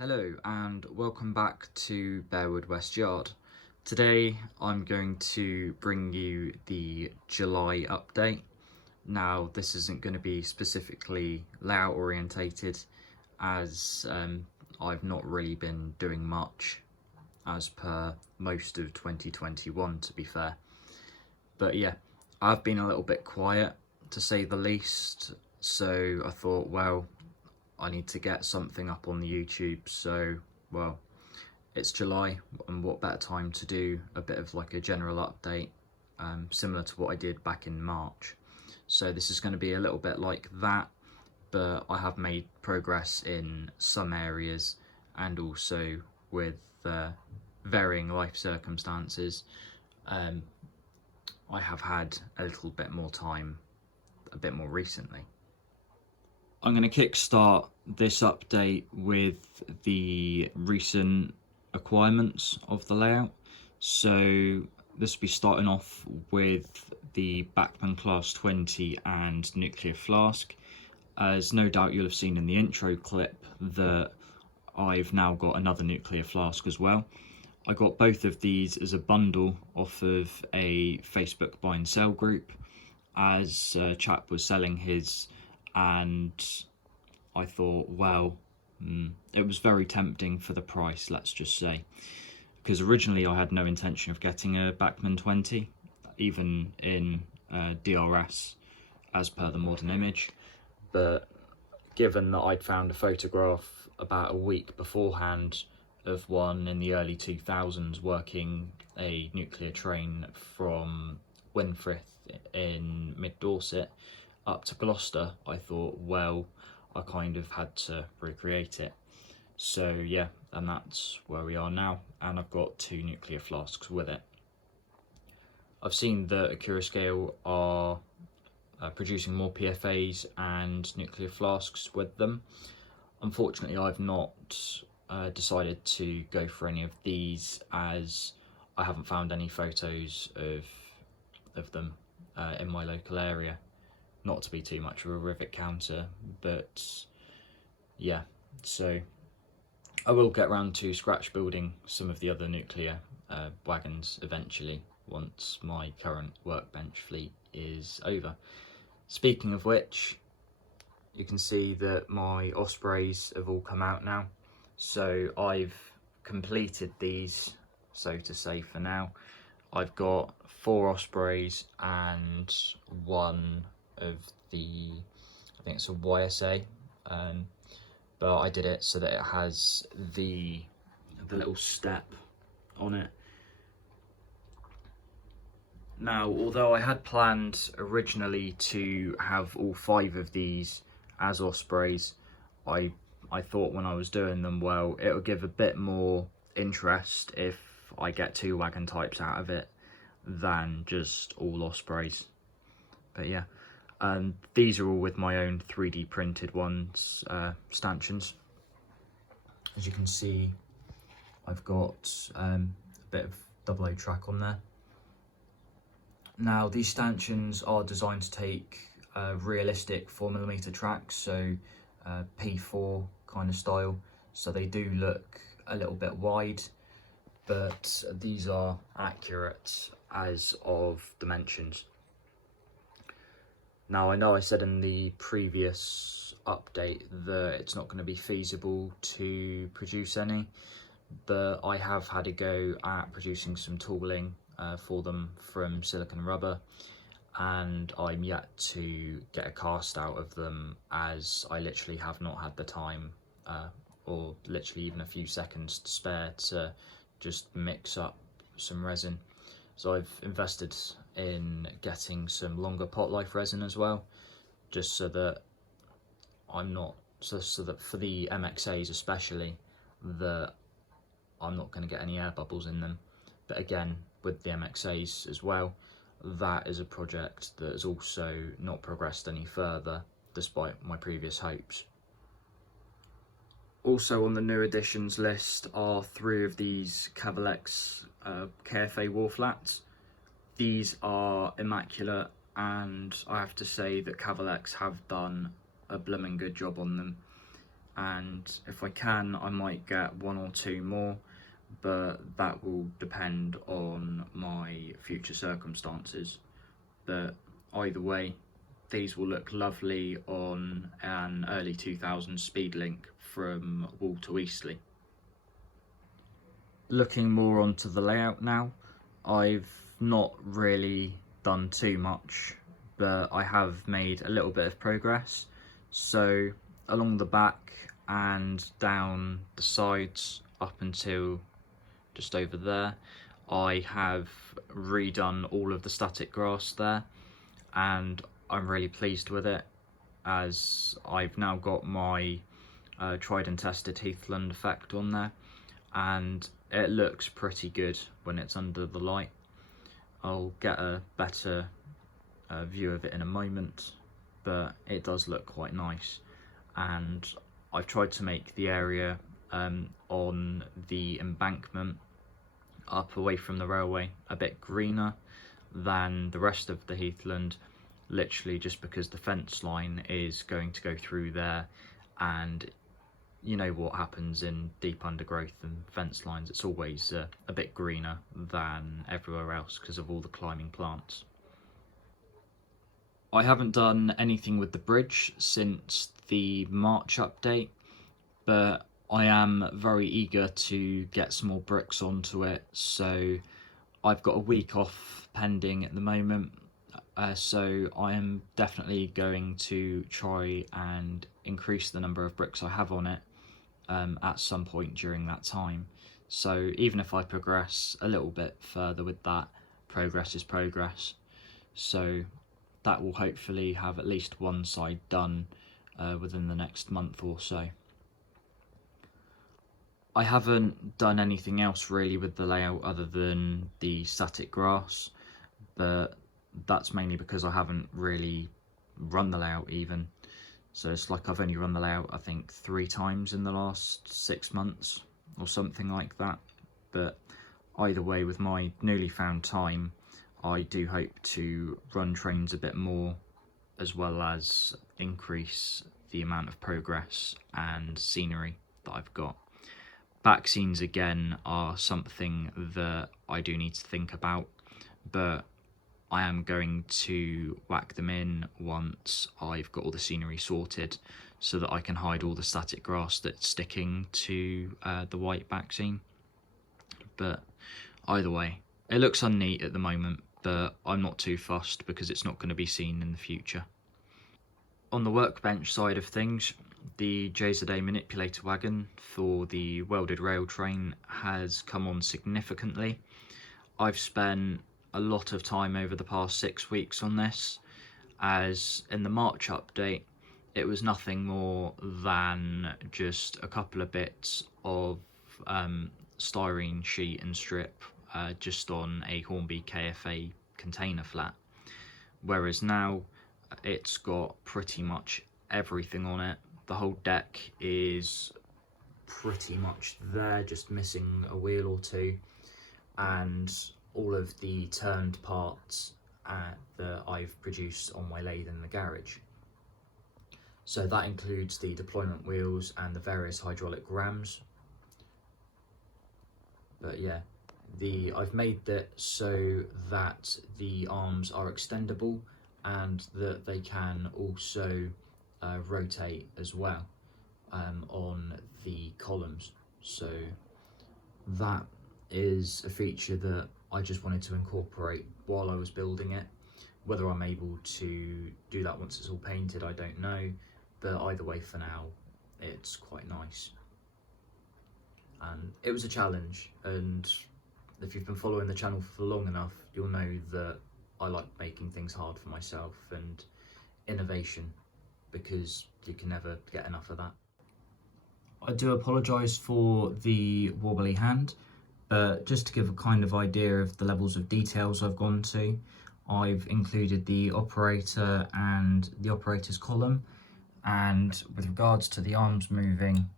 Hello and welcome back to Bearwood West Yard. Today I'm going to bring you the July update. Now this isn't going to be specifically layout orientated as I've not really been doing much as per most of 2021 to be fair. But yeah, I've been a little bit quiet to say the least, so I thought, well, I need to get something up on the YouTube, so, well, it's July, and what better time to do a bit of like a general update, similar to what I did back in March. So this is going to be a little bit like that, but I have made progress in some areas, and also with varying life circumstances, I have had a little bit more time, a bit more recently. I'm going to kickstart this update with the recent acquirements of the layout. So this will be starting off with the Bachmann Class 20 and Nuclear Flask. As no doubt you'll have seen in the intro clip that I've now got another Nuclear Flask as well. I got both of these as a bundle off of a Facebook buy and sell group as a chap was selling his, and I thought, well, it was very tempting for the price, let's just say, because originally I had no intention of getting a Bachmann 20, even in DRS as per the modern image, but given that I'd found a photograph about a week beforehand of one in the early 2000s working a nuclear train from Winfrith in mid-Dorset up to Gloucester, I thought, well, I kind of had to recreate it. So yeah, and that's where we are now, and I've got 2 Nuclear Flasks with it. I've seen that Akura Scale are producing more PFAs and Nuclear Flasks with them. Unfortunately, I've not decided to go for any of these as I haven't found any photos of them in my local area. Not to be too much of a rivet counter, but yeah, so I will get around to scratch building some of the other nuclear wagons eventually once my current workbench fleet is over. Speaking of which, you can see that my ospreys have all come out now, so I've completed these, so to say, for now. I've got 4 ospreys and 1 of the, I think it's a YSA, but I did it so that it has the little step on it. Now, although I had planned originally to have all 5 of these as ospreys, I thought when I was doing them, well, it would give a bit more interest if I get 2 wagon types out of it than just all ospreys. But yeah, these are all with my own 3D printed ones, stanchions. As you can see, I've got a bit of 00 track on there. Now, these stanchions are designed to take realistic 4mm tracks, so P4 kind of style, so they do look a little bit wide, but these are accurate as of dimensions. Now, I know I said in the previous update that it's not going to be feasible to produce any, but I have had a go at producing some tooling for them from silicon rubber, and I'm yet to get a cast out of them as I literally have not had the time or literally even a few seconds to spare to just mix up some resin. So I've invested in getting some longer pot life resin as well, just so that I'm not, so that for the mxas especially, that I'm not going to get any air bubbles in them. But again, with the mxas as well, that is a project that has also not progressed any further despite my previous hopes. Also on the new additions list are 3 of these Cavalex KFA wall flats. These are immaculate, and I have to say that Cavalex have done a blooming good job on them. and if I can I might get 1 or 2 more, but that will depend on my future circumstances. But either way, these will look lovely on an early 2000s speed link from Wall to Eastleigh. Looking more onto the layout now, I've not really done too much, but I have made a little bit of progress. So along the back and down the sides up until just over there, I have redone all of the static grass there, and I'm really pleased with it, as I've now got my tried and tested heathland effect on there, and it looks pretty good when it's under the light. I'll get a better view of it in a moment, but it does look quite nice. And I've tried to make the area on the embankment up away from the railway a bit greener than the rest of the heathland, literally just because the fence line is going to go through there, and you know what happens in deep undergrowth and fence lines, it's always a bit greener than everywhere else because of all the climbing plants. I haven't done anything with the bridge since the March update, but I am very eager to get some more bricks onto it, so I've got a week off pending at the moment, so I am definitely going to try and increase the number of bricks I have on it at some point during that time. So even if I progress a little bit further with that, progress is progress. So that will hopefully have at least one side done within the next month or so. I haven't done anything else really with the layout other than the static grass, but that's mainly because I haven't really run the layout even. So it's like I've only run the layout I think 3 times in the last 6 months or something like that. But either way, with my newly found time, I do hope to run trains a bit more, as well as increase the amount of progress and scenery that I've got. Back scenes again are something that I do need to think about, but I am going to whack them in once I've got all the scenery sorted, so that I can hide all the static grass that's sticking to the white back scene. But either way, it looks unneat at the moment, but I'm not too fussed because it's not going to be seen in the future. On the workbench side of things, the JZA manipulator wagon for the welded rail train has come on significantly. I've spent a lot of time over the past 6 weeks on this, as in the March update it was nothing more than just a couple of bits of styrene sheet and strip just on a Hornby KFA container flat, whereas now it's got pretty much everything on it. The whole deck is pretty much there, just missing a wheel or two, and all of the turned parts that I've produced on my lathe in the garage. So that includes the deployment wheels and the various hydraulic rams. But yeah, I've made it so that the arms are extendable and that they can also rotate as well on the columns. So that is a feature that I just wanted to incorporate while I was building it. Whether I'm able to do that once it's all painted, I don't know, but either way, for now it's quite nice. And it was a challenge, and if you've been following the channel for long enough, you'll know that I like making things hard for myself and innovation, because you can never get enough of that. I do apologise for the wobbly hand, but just to give a kind of idea of the levels of details I've gone to, I've included the operator and the operator's column, and with regards to the arms moving,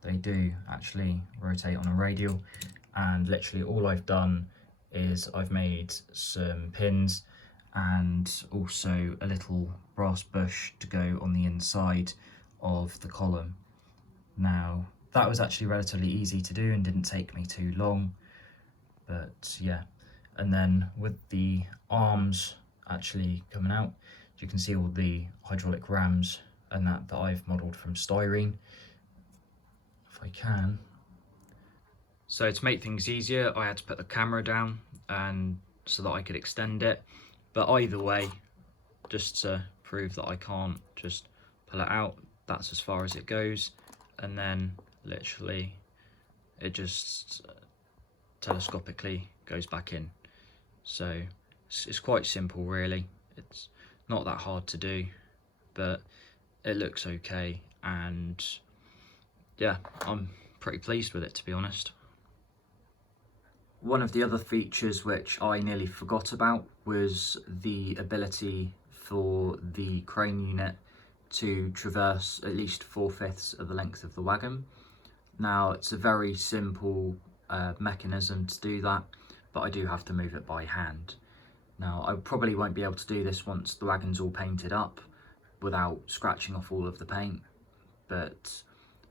they do actually rotate on a radial, and literally all I've done is I've made some pins and also a little brass bush to go on the inside of the column. Now, that was actually relatively easy to do and didn't take me too long, but yeah. And then with the arms actually coming out, you can see all the hydraulic rams and that I've modelled from styrene. If I can. So to make things easier, I had to put the camera down and so that I could extend it. But either way, just to prove that I can't just pull it out, that's as far as it goes. And then literally it just telescopically goes back in. So it's quite simple really. It's not that hard to do, but it looks okay, and yeah, I'm pretty pleased with it, to be honest. One of the other features which I nearly forgot about was the ability for the crane unit to traverse at least 4/5 of the length of the wagon. Now, it's a very simple mechanism to do that, but I do have to move it by hand. Now, I probably won't be able to do this once the wagon's all painted up without scratching off all of the paint, but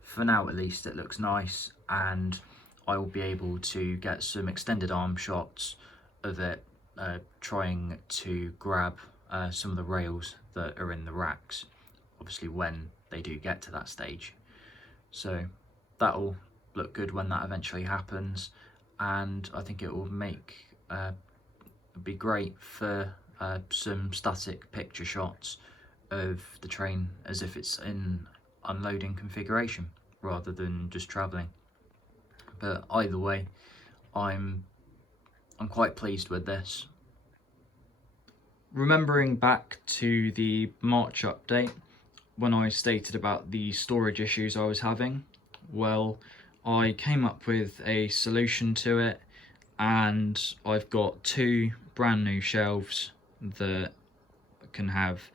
for now at least it looks nice, and I will be able to get some extended arm shots of it trying to grab some of the rails that are in the racks, obviously when they do get to that stage. So that'll look good when that eventually happens, and I think it will make be great for some static picture shots of the train as if it's in unloading configuration rather than just travelling. But either way, I'm quite pleased with this. Remembering back to the March update when I stated about the storage issues I was having, well, I came up with a solution to it, and I've got 2 brand new shelves that can have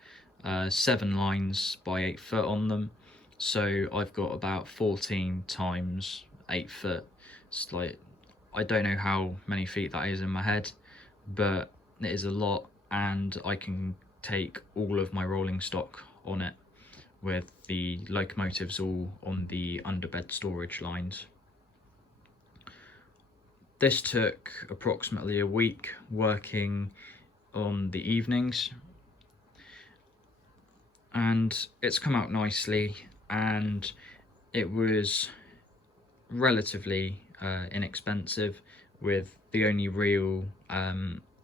7 lines by 8 foot on them. So I've got about 14 times 8 foot. It's like, I don't know how many feet that is in my head, but it is a lot, and I can take all of my rolling stock on it with the locomotives all on the underbed storage lines. This took approximately a week working on the evenings, and it's come out nicely, and it was relatively inexpensive, with the only real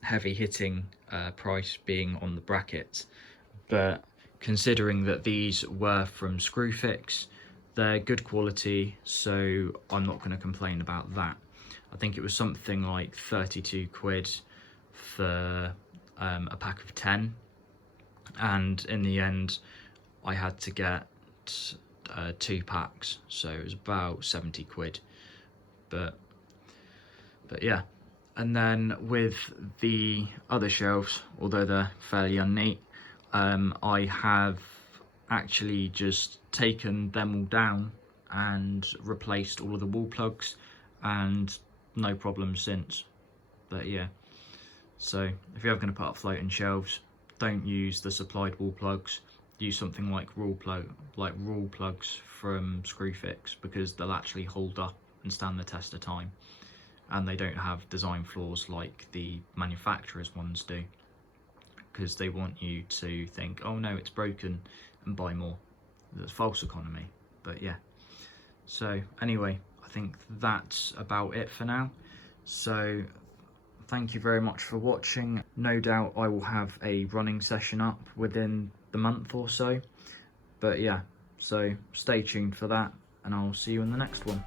heavy hitting price being on the brackets. But considering that these were from Screwfix, they're good quality, so I'm not going to complain about that. I think it was something like 32 quid for a pack of 10, and in the end I had to get 2 packs, so it was about 70 quid. But yeah. And then with the other shelves, although they're fairly unneat, I have actually just taken them all down and replaced all of the wall plugs, and no problem since. But yeah, so if you're ever going to put up floating shelves, don't use the supplied wall plugs. Use something like rule plugs from Screwfix, because they'll actually hold up and stand the test of time, and they don't have design flaws like the manufacturer's ones do, because they want you to think, oh no, it's broken, and buy more. That's false economy. But yeah, so anyway, I think that's about it for now. So thank you very much for watching. No doubt I will have a running session up within the month or so, but yeah, so stay tuned for that, and I'll see you in the next one.